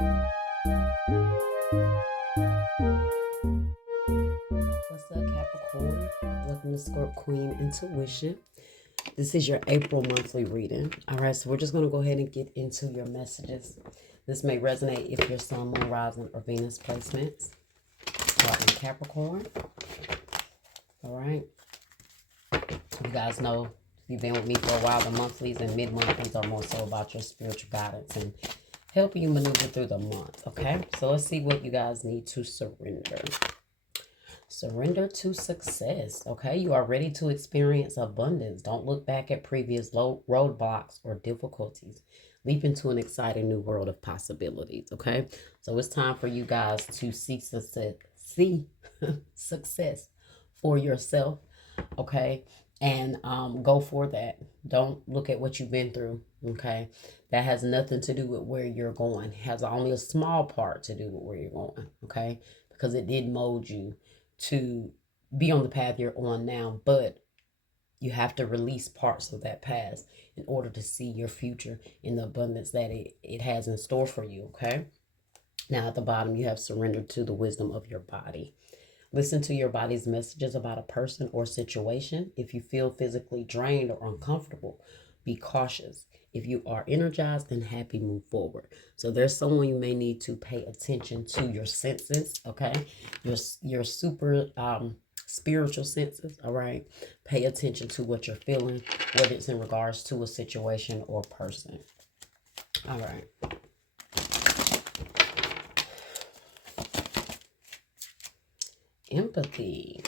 What's up, Capricorn? Welcome to Scorp Queen Intuition. This is your April monthly reading. All right, so we're just going to go ahead and get into your messages. This may resonate if your Sun, Moon, Rising, or Venus placements are in Capricorn. All right. You guys know, if you've been with me for a while, the monthlies and mid-monthlies are more so about your spiritual guidance and helping you maneuver through the month. Okay, so let's see what you guys need to surrender. Surrender to success. Okay, you are ready to experience abundance. Don't look back at previous roadblocks or difficulties. Leap into an exciting new world of possibilities. Okay, so it's time for you guys to see success for yourself. Okay, and go for that. Don't look at what you've been through. Okay, that has nothing to do with where you're going. It has only a small part to do with where you're going. Okay, because it did mold you to be on the path you're on now, but you have to release parts of that past in order to see your future in the abundance that it has in store for you. Okay, now at the bottom you have surrendered to the wisdom of your body. Listen to your body's messages about a person or situation. If you feel physically drained or uncomfortable, be cautious. If you are energized and happy, move forward. So there's someone you may need to pay attention to your senses, okay? Your super spiritual senses, all right? Pay attention to what you're feeling, whether it's in regards to a situation or person. All right. Empathy.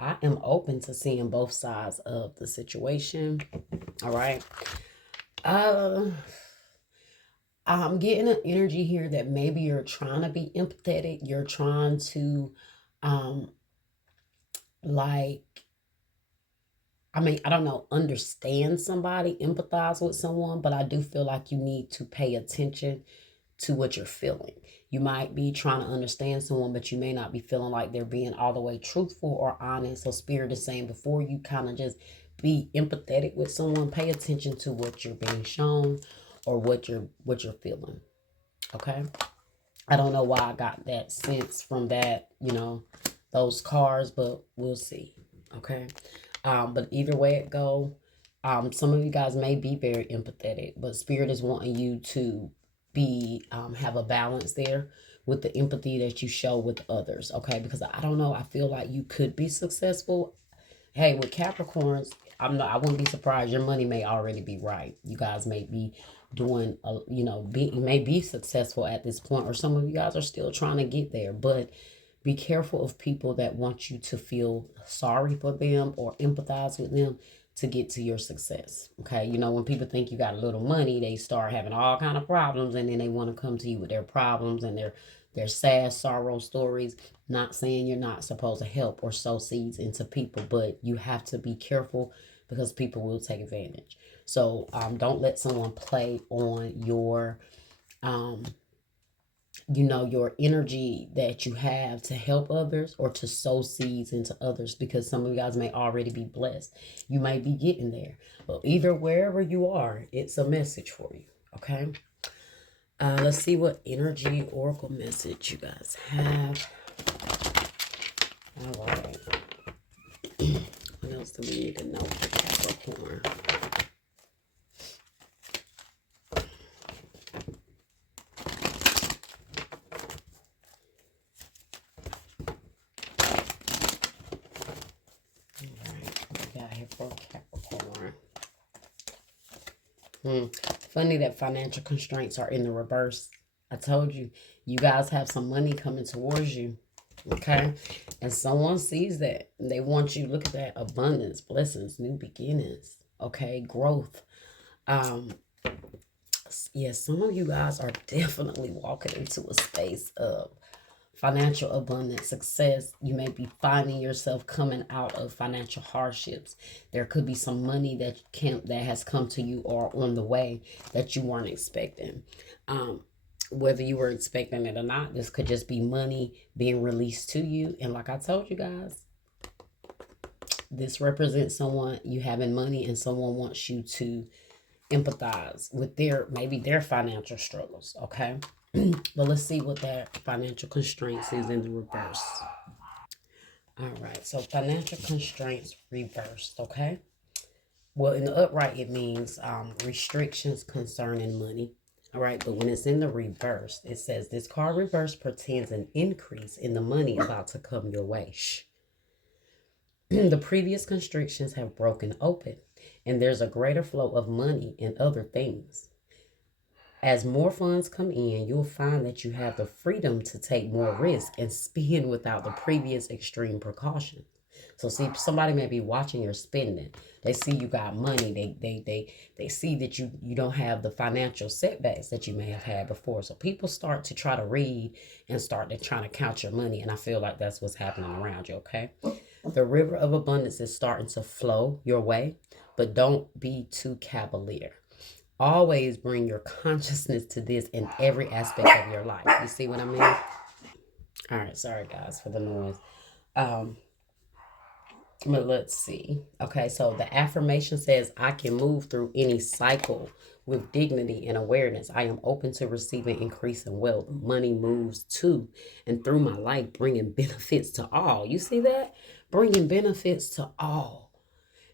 I am open to seeing both sides of the situation. All right. I'm getting an energy here that maybe you're trying to be empathetic. You're trying to, I don't know, understand somebody, empathize with someone, but I do feel like you need to pay attention to what you're feeling. You might be trying to understand someone, but you may not be feeling like they're being all the way truthful or honest. So Spirit is saying before you kind of just be empathetic with someone, pay attention to what you're being shown or what you're feeling. Okay? I don't know why I got that sense from that, those cards, but we'll see. Okay? But either way it go, some of you guys may be very empathetic, but Spirit is wanting you to have a balance there with the empathy that you show with others. Okay, because I don't know, I feel like you could be successful. Hey, with Capricorns, I wouldn't be surprised. Your money may already be right. You guys may be doing may be successful at this point, or some of you guys are still trying to get there. But be careful of people that want you to feel sorry for them or empathize with them to get to your success. Okay, when people think you got a little money, they start having all kind of problems, and then they want to come to you with their problems and their sad sorrow stories. Not saying you're not supposed to help or sow seeds into people, but you have to be careful because people will take advantage. So don't let someone play on your your energy that you have to help others or to sow seeds into others, because some of you guys may already be blessed. You might be getting there. But either wherever you are, it's a message for you. Okay. Let's see what energy oracle message you guys have. All right. What else do we need to know for Capricorn? For Capricorn. Funny that financial constraints are in the reverse. I told you, you guys have some money coming towards you. Okay? And someone sees that. They want you, look at that, abundance, blessings, new beginnings. Okay? Growth. Yes, some of you guys are definitely walking into a space of financial abundance, success. You may be finding yourself coming out of financial hardships. There could be some money that has come to you or on the way that you weren't expecting. Whether you were expecting it or not, this could just be money being released to you. And like I told you guys, this represents someone, you having money, and someone wants you to empathize with maybe their financial struggles. Okay. But let's see what that financial constraints is in the reverse. All right, so financial constraints reversed, okay? Well, in the upright, it means restrictions concerning money. All right, but when it's in the reverse, it says this card reverse portends an increase in the money about to come your way. Shh. The previous constrictions have broken open, and there's a greater flow of money and other things. As more funds come in, you'll find that you have the freedom to take more risk and spend without the previous extreme precautions. So see, somebody may be watching your spending. They see you got money. They see that you don't have the financial setbacks that you may have had before. So people start to try to read and start to trying to count your money. And I feel like that's what's happening around you, okay? The river of abundance is starting to flow your way, but don't be too cavalier. Always bring your consciousness to this in every aspect of your life. You see what I mean? All right, sorry guys for the noise. But let's see. Okay, so the affirmation says, I can move through any cycle with dignity and awareness. I am open to receiving increase in wealth. Money moves to and through my life, bringing benefits to all. You see that? Bringing benefits to all.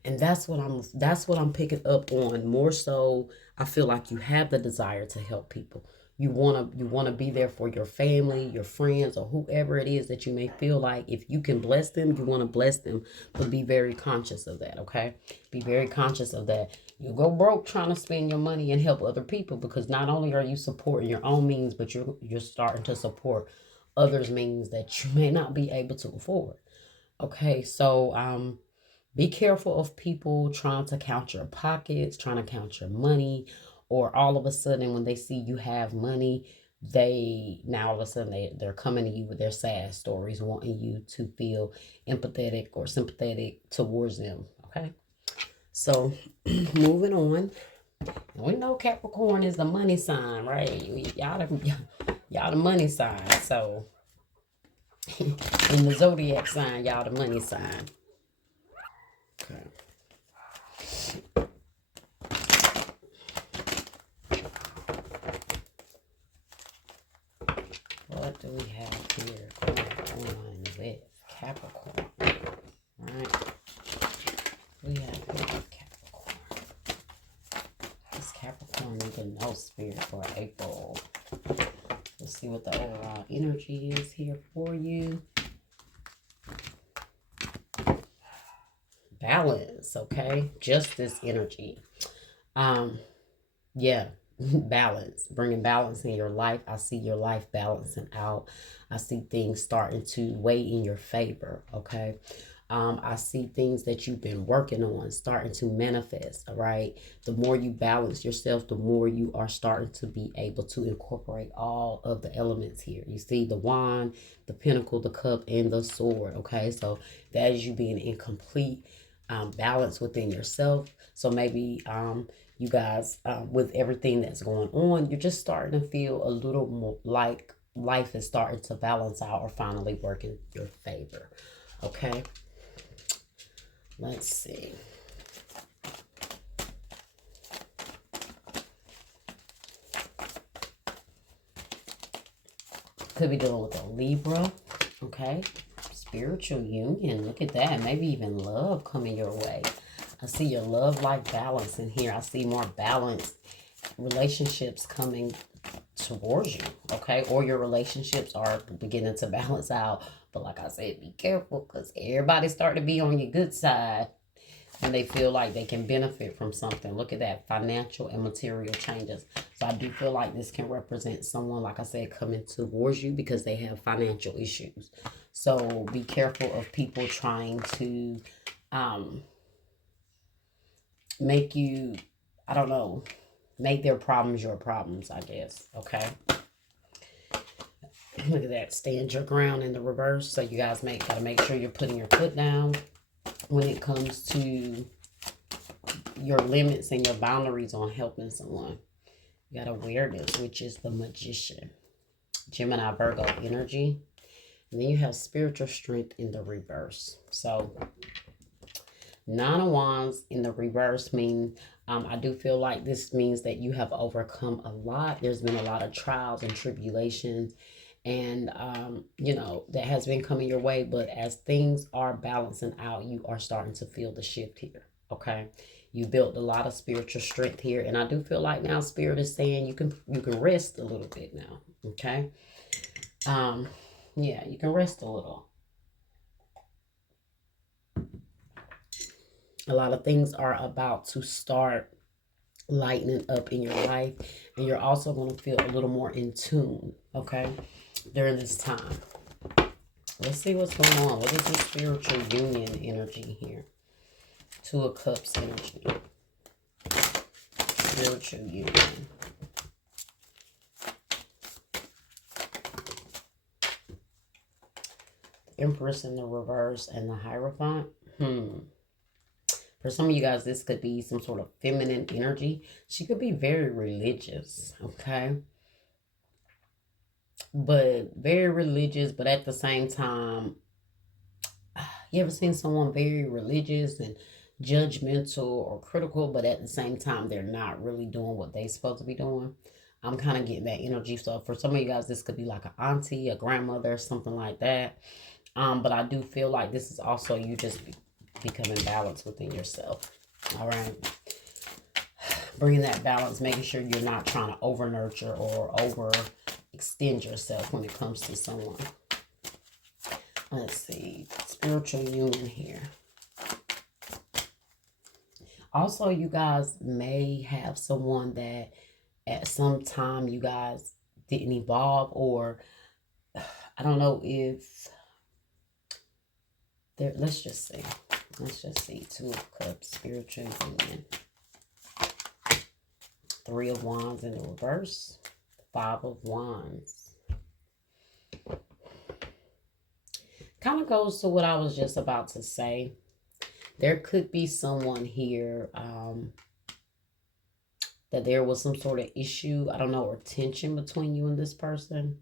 And that's what I'm picking up on. More so, I feel like you have the desire to help people. You want to be there for your family, your friends, or whoever it is that you may feel like if you can bless them, you want to bless them, but be very conscious of that, okay? Be very conscious of that. You go broke trying to spend your money and help other people, because not only are you supporting your own means, but you're starting to support others' means that you may not be able to afford. Okay, so be careful of people trying to count your pockets, trying to count your money, or all of a sudden when they see you have money, now all of a sudden they're coming to you with their sad stories, wanting you to feel empathetic or sympathetic towards them. Okay, so moving on. We know Capricorn is the money sign, right? Y'all the money sign. So in the zodiac sign, y'all the money sign. Okay. What do we have here going on with Capricorn? Right? We have here with Capricorn. This Capricorn need to know spirit for April. Let's see what the overall energy is here for you. Balance, okay? Just this energy. Yeah. Balance, bringing balance in your life. I see your life balancing out. I see things starting to weigh in your favor. Okay. I see things that you've been working on starting to manifest. All right. The more you balance yourself, the more you are starting to be able to incorporate all of the elements here. You see the wand, the pentacle, the cup, and the sword. Okay. So that is you being in complete balance within yourself. So maybe you guys, with everything that's going on, you're just starting to feel a little more like life is starting to balance out or finally work in your favor. Okay, let's see. Could be dealing with a Libra. Okay, spiritual union. Look at that. Maybe even love coming your way. I see your love life balance in here. I see more balanced relationships coming towards you, okay? Or your relationships are beginning to balance out. But like I said, be careful, because everybody's starting to be on your good side and they feel like they can benefit from something. Look at that, financial and material changes. So I do feel like this can represent someone, like I said, coming towards you because they have financial issues. So be careful of people trying to make you, I don't know, make their problems your problems, I guess. Okay. Look at that. Stand your ground in the reverse. So you guys gotta make sure you're putting your foot down when it comes to your limits and your boundaries on helping someone. You got awareness, which is the magician. Gemini, Virgo energy. And then you have spiritual strength in the reverse. So Nine of Wands in the reverse mean I do feel like this means that you have overcome a lot. There's been a lot of trials and tribulations, and that has been coming your way. But as things are balancing out, you are starting to feel the shift here. Okay, you built a lot of spiritual strength here, and I do feel like now Spirit is saying you can rest a little bit now. Okay, yeah, you can rest a little. A lot of things are about to start lightening up in your life, and you're also going to feel a little more in tune, okay, during this time. Let's see what's going on. What is this spiritual union energy here? Two of Cups energy. Spiritual union. Empress in the reverse and the Hierophant. For some of you guys, this could be some sort of feminine energy. She could be very religious, okay? But very religious, but at the same time, you ever seen someone very religious and judgmental or critical, but at the same time, they're not really doing what they're supposed to be doing? I'm kind of getting that energy. So for some of you guys, this could be like an auntie, a grandmother, something like that. But I do feel like this is also you just becoming balanced within yourself. All right. Bringing that balance, making sure you're not trying to over nurture or over extend yourself when it comes to someone. Let's see. Spiritual union here. Also, you guys may have someone that at some time you guys didn't evolve, or I don't know if there, let's just see. Let's just see. Two of Cups, spiritual union. Three of Wands in the reverse. Five of Wands. Kind of goes to what I was just about to say. There could be someone here that there was some sort of issue, I don't know, or tension between you and this person.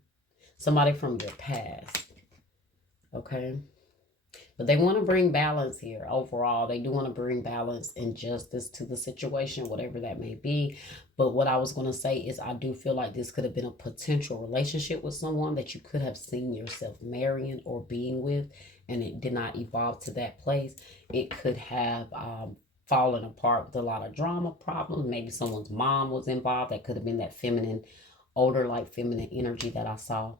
Somebody from your past. Okay? But they want to bring balance here overall. They do want to bring balance and justice to the situation, whatever that may be. But what I was going to say is I do feel like this could have been a potential relationship with someone that you could have seen yourself marrying or being with, and it did not evolve to that place. It could have fallen apart with a lot of drama problems. Maybe someone's mom was involved. That could have been that feminine, older, like feminine energy that I saw.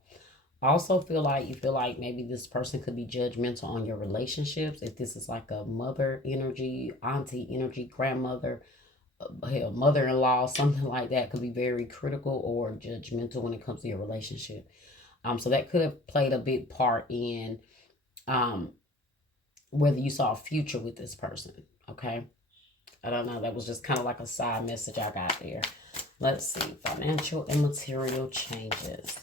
I also feel like you feel like maybe this person could be judgmental on your relationships. If this is like a mother energy, auntie energy, grandmother, hell, mother-in-law, something like that, could be very critical or judgmental when it comes to your relationship. So that could have played a big part in whether you saw a future with this person. Okay. I don't know. That was just kind of like a side message I got there. Let's see. Financial and material changes.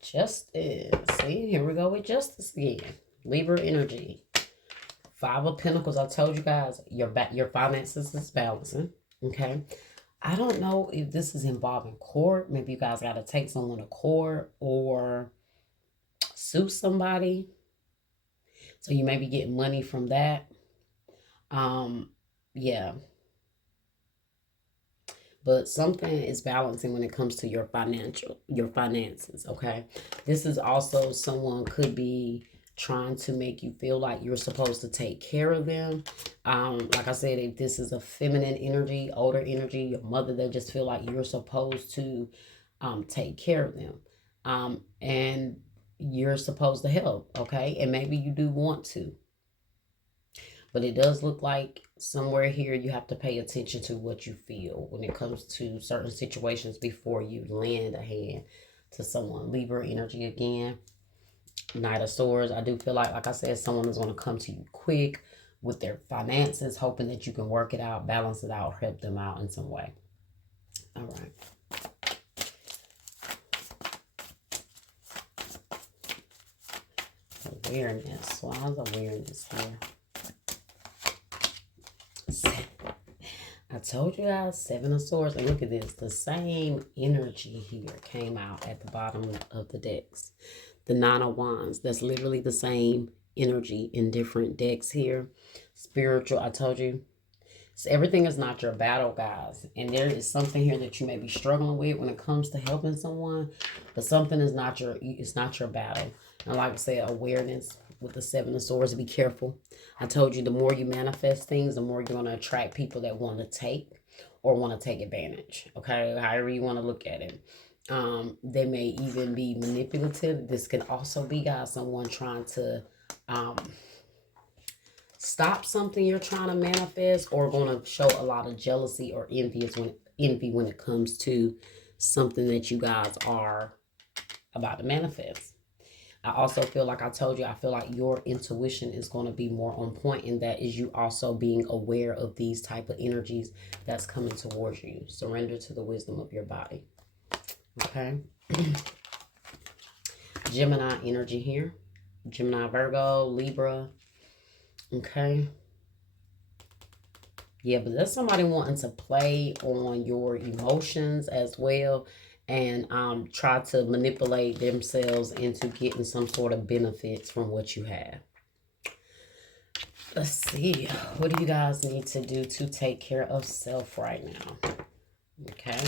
Justice. See, here we go with justice again. Libra energy. Five of Pentacles. I told you guys, your finances is balancing. Okay. I don't know if this is involving court. Maybe you guys got to take someone to court or sue somebody. So you may be getting money from that. Yeah. But something is balancing when it comes to your finances, okay? This is also someone could be trying to make you feel like you're supposed to take care of them. Like I said, if this is a feminine energy, older energy, your mother, they just feel like you're supposed to take care of them. And you're supposed to help, okay? And maybe you do want to. But it does look like somewhere here you have to pay attention to what you feel when it comes to certain situations before you lend a hand to someone. Libra energy again. Knight of Swords. I do feel like I said, someone is going to come to you quick with their finances, hoping that you can work it out, balance it out, help them out in some way. All right. Awareness. Why is awareness here? I told you guys, Seven of Swords. And look at this. The same energy here came out at the bottom of the decks. The Nine of Wands. That's literally the same energy in different decks here. Spiritual, I told you. So everything is not your battle, guys. And there is something here that you may be struggling with when it comes to helping someone. But something is not it's not your battle. And like I said, awareness with the Seven of Swords, be careful. I told you the more you manifest things, the more you're going to attract people that want to take or want to take advantage. Okay, however you want to look at it. They may even be manipulative. This can also be, guys, someone trying to stop something you're trying to manifest, or going to show a lot of jealousy or envy when it comes to something that you guys are about to manifest. I also feel like I told you, I feel like your intuition is going to be more on point, and that is you also being aware of these type of energies that's coming towards you. Surrender to the wisdom of your body. Okay. Gemini energy here. Gemini, Virgo, Libra. Okay. Yeah, but that's somebody wanting to play on your emotions as well, and try to manipulate themselves into getting some sort of benefits from what you have. Let's see. What do you guys need to do to take care of self right now? Okay.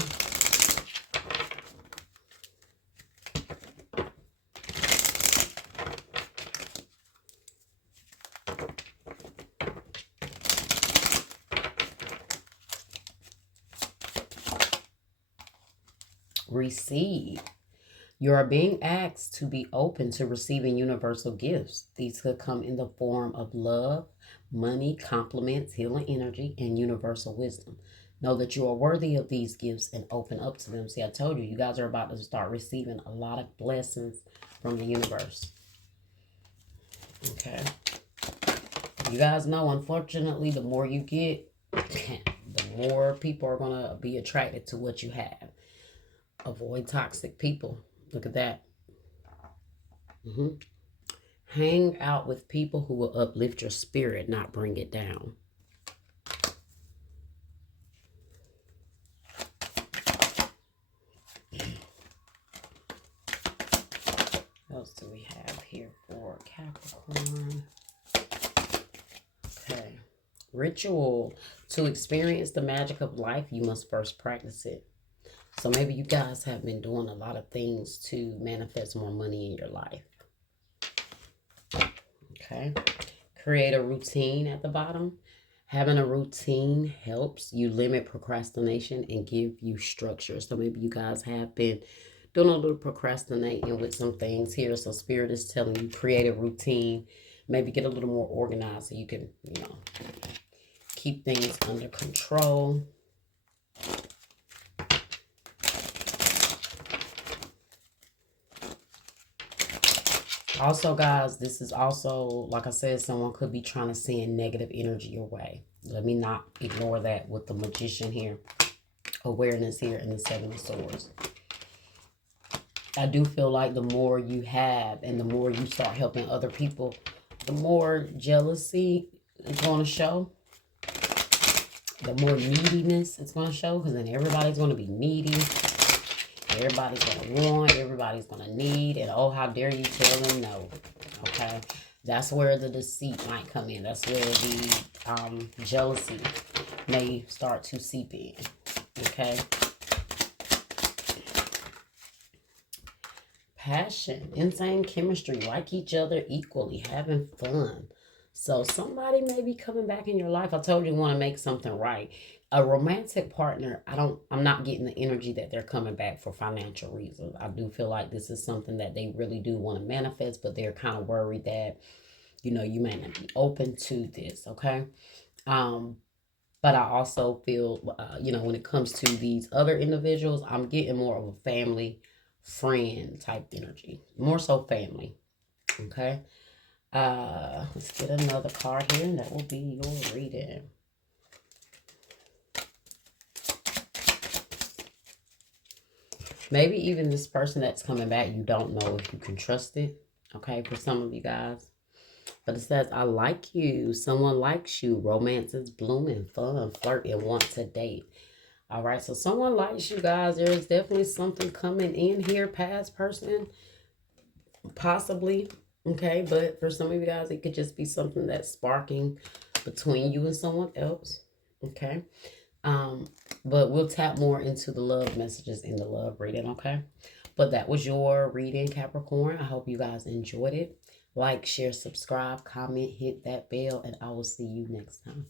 Receive. You are being asked to be open to receiving universal gifts. These could come in the form of love, money, compliments, healing energy, and universal wisdom. Know that you are worthy of these gifts and open up to them. See, I told you, you guys are about to start receiving a lot of blessings from the universe. Okay. You guys know, unfortunately, the more you get, the more people are going to be attracted to what you have. Avoid toxic people. Look at that. Hang out with people who will uplift your spirit, not bring it down. What else do we have here for Capricorn? Okay. Ritual. To experience the magic of life, you must first practice it. So maybe you guys have been doing a lot of things to manifest more money in your life. Okay. Create a routine at the bottom. Having a routine helps you limit procrastination and give you structure. So maybe you guys have been doing a little procrastinating with some things here. So Spirit is telling you, create a routine. Maybe get a little more organized so you can, keep things under control. Also, guys, this is also, like I said, someone could be trying to send negative energy your way. Let me not ignore that with the Magician here. Awareness here and the Seven of Swords. I do feel like the more you have and the more you start helping other people, the more jealousy is going to show. The more neediness it's going to show, because then everybody's going to be needy. Everybody's going to want, everybody's going to need, and oh, how dare you tell them no, okay? That's where the deceit might come in. That's where the jealousy may start to seep in, okay? Passion, insane chemistry, like each other equally, having fun. So somebody may be coming back in your life. I told you want to make something right. A romantic partner, I'm not getting the energy that they're coming back for financial reasons. I do feel like this is something that they really do want to manifest, but they're kind of worried that, you may not be open to this, okay? But I also feel, when it comes to these other individuals, I'm getting more of a family, friend type energy. More so family, okay? Let's get another card here, and that will be your reading. Maybe even this person that's coming back, you don't know if you can trust it, okay, for some of you guys. But it says, I like you. Someone likes you. Romance is blooming, fun, flirt, and want to date. All right, so someone likes you guys. There is definitely something coming in here, past person, possibly. Okay, but for some of you guys, it could just be something that's sparking between you and someone else. Okay. Um, but we'll tap more into the love messages in the love reading, okay? But that was your reading, Capricorn. I hope you guys enjoyed it. Like, share, subscribe, comment, hit that bell, and I will see you next time.